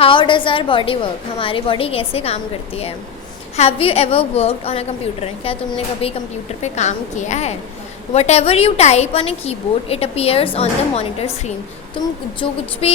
How does our body work, हमारी body कैसे काम करती है। Have you ever worked on a computer, क्या तुमने कभी कंप्यूटर पे काम किया है। Whatever you type on a keyboard it appears on the monitor screen, तुम जो कुछ भी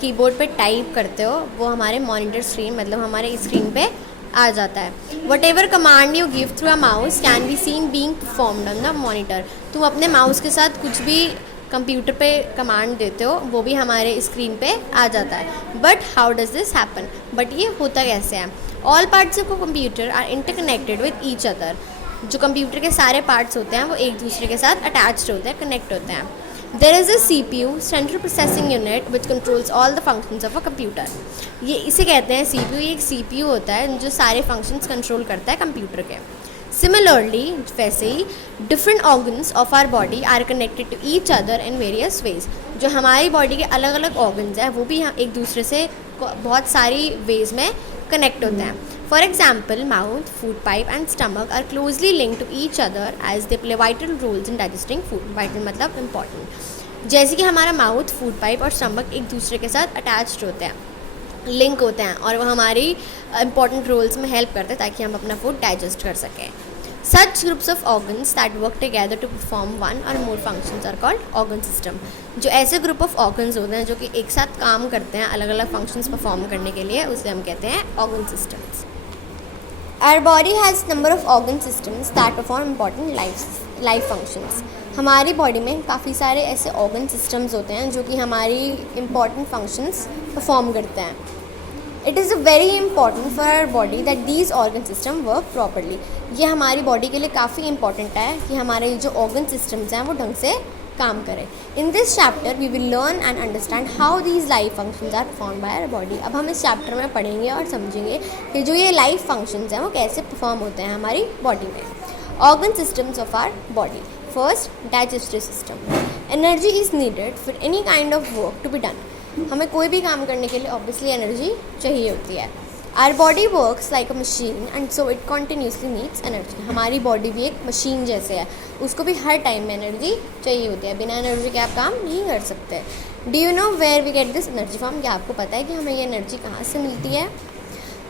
कीबोर्ड पे टाइप करते हो वो हमारे मॉनिटर स्क्रीन मतलब हमारे स्क्रीन पे आ जाता है। What ever command you give through a mouse can be seen being performed on the monitor, तुम अपने माउस के साथ कुछ भी कंप्यूटर पे कमांड देते हो वो भी हमारे स्क्रीन पे आ जाता है। But how does this happen, but ये होता कैसे है। All parts of computer are interconnected with each other, जो कंप्यूटर के सारे पार्ट्स होते हैं वो एक दूसरे के साथ अटैच्ड होते हैं, कनेक्ट होते हैं। There is a CPU central processing unit which controls all the functions of a computer, ये इसे कहते हैं CPU, ये एक CPU होता है जो सारे फंक्शंस कंट्रोल करता है कंप्यूटर के। सिमिलरली वैसे ही different organs of our body are connected to each other in various ways, जो हमारी बॉडी के अलग अलग ऑर्गन्स हैं वो भी एक दूसरे से बहुत सारी वेज में कनेक्ट होते हैं। For example mouth, food pipe and stomach are closely link to each other as they play vital roles in digesting food, vital मतलब इम्पॉर्टेंट। जैसे कि हमारा माउथ, फूड पाइप और स्टमक एक दूसरे के साथ अटैच्ड होते हैं, लिंक होते हैं और वो हमारी इंपॉर्टेंट रोल्स में हेल्प करते हैं ताकि हम अपना फूड डाइजेस्ट कर सकें। Such groups of organs that work together to perform one or more functions are called organ system, जो ऐसे ग्रुप ऑफ ऑर्गन्स होते हैं जो कि एक साथ काम करते हैं अलग अलग फंक्शंस परफॉर्म करने के लिए, उसे हम कहते हैं organ systems. Our body has number of organ systems that perform important life functions, हमारी बॉडी में काफ़ी सारे ऐसे ऑर्गन सिस्टम्स होते हैं जो कि हमारी इंपॉर्टेंट फंक्शंस परफॉर्म करते हैं। It is very important for our body that these organ system work properly, ये हमारी बॉडी के लिए काफ़ी इंपॉर्टेंट है कि हमारे जो ऑर्गन सिस्टम्स हैं वो ढंग से काम करें। In this chapter we will learn and understand how these life functions are perform by our body, अब हम इस चैप्टर में पढ़ेंगे और समझेंगे कि जो ये लाइफ फंक्शंस हैं वो कैसे परफॉर्म होते हैं हमारी बॉडी में। Organ systems of our body, first digestive system, energy is needed for any kind of work to be done, हमें कोई भी काम करने के लिए ऑब्वियसली एनर्जी चाहिए होती है। Our body works like a machine and so it continuously needs energy, हमारी बॉडी भी एक मशीन जैसे है, उसको भी हर टाइम में एनर्जी चाहिए होती है, बिना एनर्जी के आप काम नहीं कर सकते। Do you know where we get this energy from, क्या आपको पता है कि हमें ये एनर्जी कहाँ से मिलती है।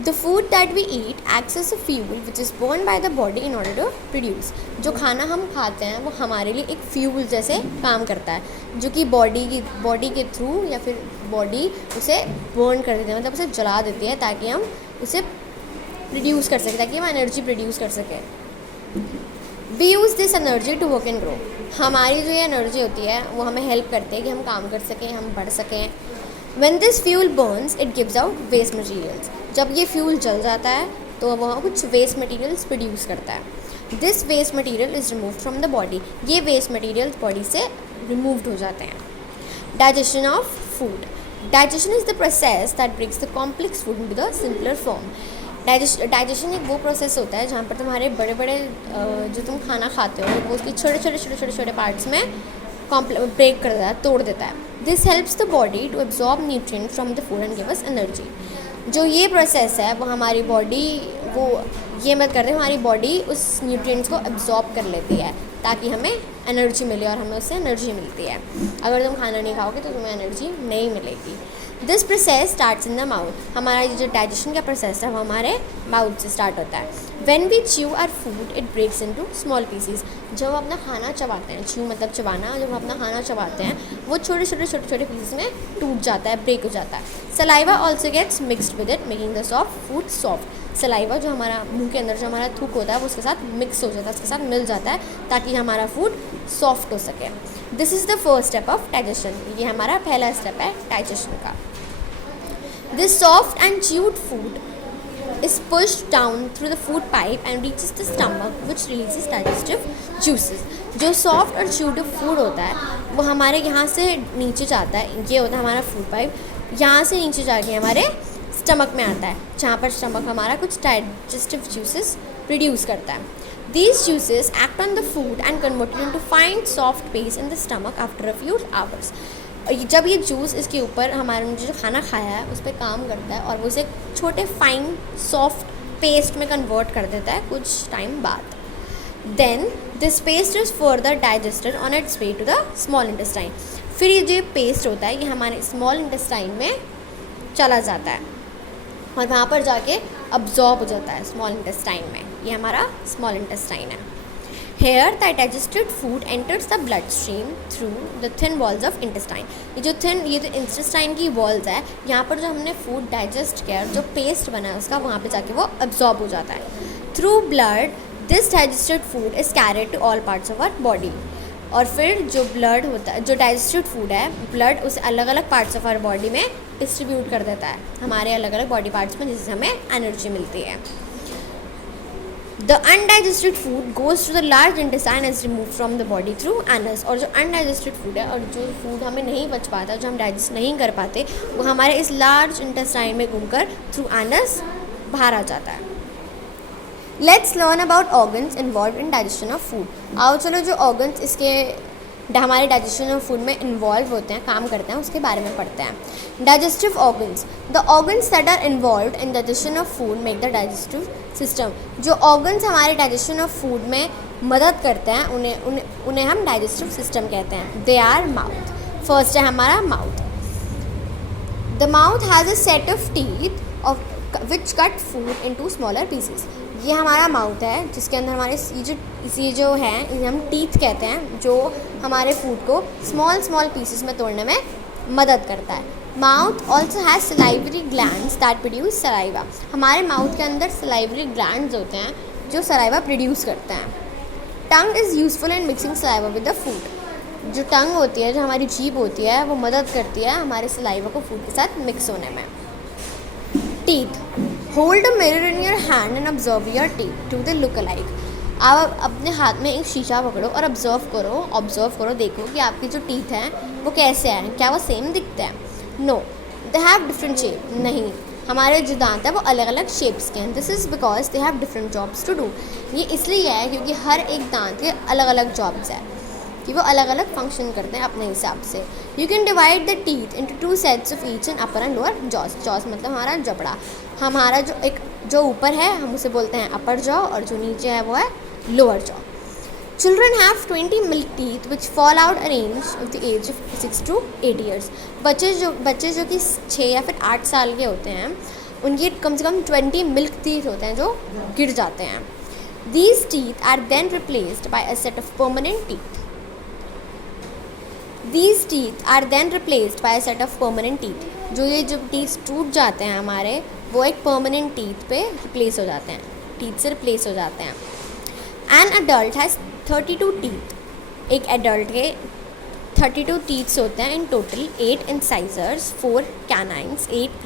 The food that we eat acts as a fuel which is burn by the body in order to produce, जो खाना हम खाते हैं वो हमारे लिए एक फ्यूल जैसे काम करता है, जो कि बॉडी के थ्रू या फिर बॉडी उसे बर्न कर देती है, मतलब उसे जला देती है ताकि हम उसे प्रोड्यूस कर सकें, ताकि हम एनर्जी प्रोड्यूस कर सकें। We use this energy to work and grow, हमारी जो ये एनर्जी होती है वो हमें हेल्प करती है कि हम काम कर सकें, हम बढ़ सकें। When this fuel burns, it gives out waste materials, जब ये फ्यूल जल जाता है तो वह कुछ वेस्ट मटेरियल्स प्रोड्यूस करता है। This waste material is removed from the body, ये वेस्ट मटेरियल्स बॉडी से रिमूव्ड हो जाते हैं। Digestion of food, digestion is the process that breaks the complex food into the simpler form. Digestion एक वो process होता है जहाँ पर तुम्हारे बड़े बड़े जो तुम खाना खाते हो वो उसकी छोटे पार्ट्स में ब्रेक कर देता है, तोड़ देता है। This helps the body to absorb nutrient from the food and give us energy, जो ये प्रोसेस है वो हमारी बॉडी वो ये मत करते, हमारी बॉडी उस न्यूट्रिएंट्स को एब्जॉर्ब कर लेती है ताकि हमें एनर्जी मिले और हमें उससे एनर्जी मिलती है। अगर तुम खाना नहीं खाओगे तो तुम्हें एनर्जी नहीं मिलेगी। This process starts in the mouth, हमारा जो डाइजेशन का प्रोसेस है वो हमारे माउथ से स्टार्ट होता है। When we chew our food it breaks into small pieces, जब हम अपना खाना चबाते हैं, च्यू मतलब चबाना, जब हम अपना खाना चबाते हैं वो छोटे पीसेस में टूट जाता है, ब्रेक हो जाता है। Saliva also gets mixed with it making the soft food soft, saliva जो हमारा मुंह के अंदर जो हमारा थूक होता है वो उसके साथ मिक्स हो जाता है, उसके साथ मिल जाता है ताकि हमारा फूड सॉफ्ट हो सके। This is the first step of digestion, ये हमारा पहला स्टेप है डाइजेशन का। This soft and chewed food is pushed down through the food pipe and reaches the stomach, which releases digestive juices. जो soft और chewed food होता है वो हमारे यहाँ से नीचे जाता है, ये होता है हमारा food pipe, यहाँ से नीचे जाके हमारे स्टमक में आता है, जहाँ पर स्टमक हमारा कुछ digestive juices प्रोड्यूस करता है। These juices act on the food and convert it into fine soft paste in the stomach after a few hours. जब ये जूस इसके ऊपर हमारे जो खाना खाया है उस पर काम करता है और वो उसे छोटे फाइन सॉफ्ट पेस्ट में कन्वर्ट कर देता है कुछ टाइम बाद। Then this paste is further digested on its way to the small intestine, फिर ये जो पेस्ट होता है ये हमारे स्मॉल इंटेस्टाइन में चला जाता है और वहाँ पर जाके अब्जॉर्ब हो जाता है स्मॉल इंटेस्टाइन में। ये हमारा स्मॉल इंटेस्टाइन है। Here the digested food enters the bloodstream through the thin walls of intestine. ये जो इंटेस्टाइन की वॉल्स है, यहाँ पर जो हमने फूड डाइजेस्ट किया, जो पेस्ट बना है उसका, वहाँ पे जाके वो अब्जॉर्ब हो जाता है। Through blood this digested food is carried to all parts of our body. और फिर जो ब्लड होता है, जो डाइजेस्टेड फूड है, ब्लड उसे अलग अलग पार्ट्स ऑफ आवर बॉडी में डिस्ट्रीब्यूट कर देता है, हमारे अलग अलग बॉडी पार्ट्स में, जिससे हमें एनर्जी मिलती है। The undigested food goes to the large intestine is removed from the body through anus। और जो undigested food है, और जो फूड हमें नहीं बच पाता, जो हम डाइजेस्ट नहीं कर पाते, वो हमारे इस लार्ज इंटेस्टाइन में घूमकर थ्रू एनस बाहर आ जाता है। Let's learn about organs involve in digestion of food. आओ चलो जो ऑर्गन्स इसके हमारे डाइजेशन ऑफ फूड में इन्वॉल्व होते हैं, काम करते हैं, उसके बारे में पढ़ते हैं। Digestive organs, the organs that are involve in digestion of food make the digestive system. जो ऑर्गन्स हमारे डाइजेशन ऑफ फूड में मदद करते हैं, उन्हें हम डाइजेस्टिव सिस्टम कहते हैं। They are mouth. फर्स्ट है हमारा mouth. The mouth has a set of teeth of which cut food into smaller pieces. ये हमारा माउथ है, जिसके अंदर हमारे ये जो है, इन्हें हम टीथ कहते हैं, जो हमारे फूड को स्मॉल पीसेस में तोड़ने में मदद करता है। Mouth also has salivary glands that produce saliva. हमारे माउथ के अंदर सलाइवरी ग्लैंड्स होते हैं जो सलाइवा प्रोड्यूस करते हैं। टंग is useful in mixing saliva with the food. जो टंग होती है, जो हमारी जीभ होती है, वो मदद करती है हमारे सलाइवा को फूड के साथ मिक्स होने में। Teeth, hold a mirror in your hand and observe your teeth to the look alike. आप अपने हाथ में एक शीशा पकड़ो और ऑब्जर्व करो, देखो कि आपके जो टीथ हैं वो कैसे हैं, क्या वो सेम दिखते हैं? No, they have different shape. नहीं, हमारे जो दांत हैं वो अलग अलग शेप्स के हैं। This is because they have different jobs to do. ये इसलिए है क्योंकि हर एक दांत के अलग अलग जॉब्स हैं, कि वो अलग अलग फंक्शन करते हैं अपने हिसाब से। You can divide the teeth into 2 sets of each and upper and lower jaws. Jaws मतलब हमारा जबड़ा। हमारा जो ऊपर है हम उसे बोलते हैं अपर जॉ, और जो नीचे है वो है lower jaw. Children have 20 milk teeth which fall out around of the age of 6 to 8 years। बच्चे जो कि 6 या फिर 8 साल के होते हैं, उनके कम से कम 20 मिल्क टीथ होते हैं जो गिर जाते हैं। These teeth are then replaced by a set of permanent teeth. These teeth are then replaced by a set of permanent teeth। जो टीथ टूट जाते हैं हमारे, वो एक परमानेंट टीथ पे रिप्लेस हो जाते हैं, टीथ से रिप्लेस हो जाते हैं। An adult has 32 teeth। एक एडल्ट के 32 टीथ्स होते हैं इन टोटल। 8 incisors, 4 canines, 8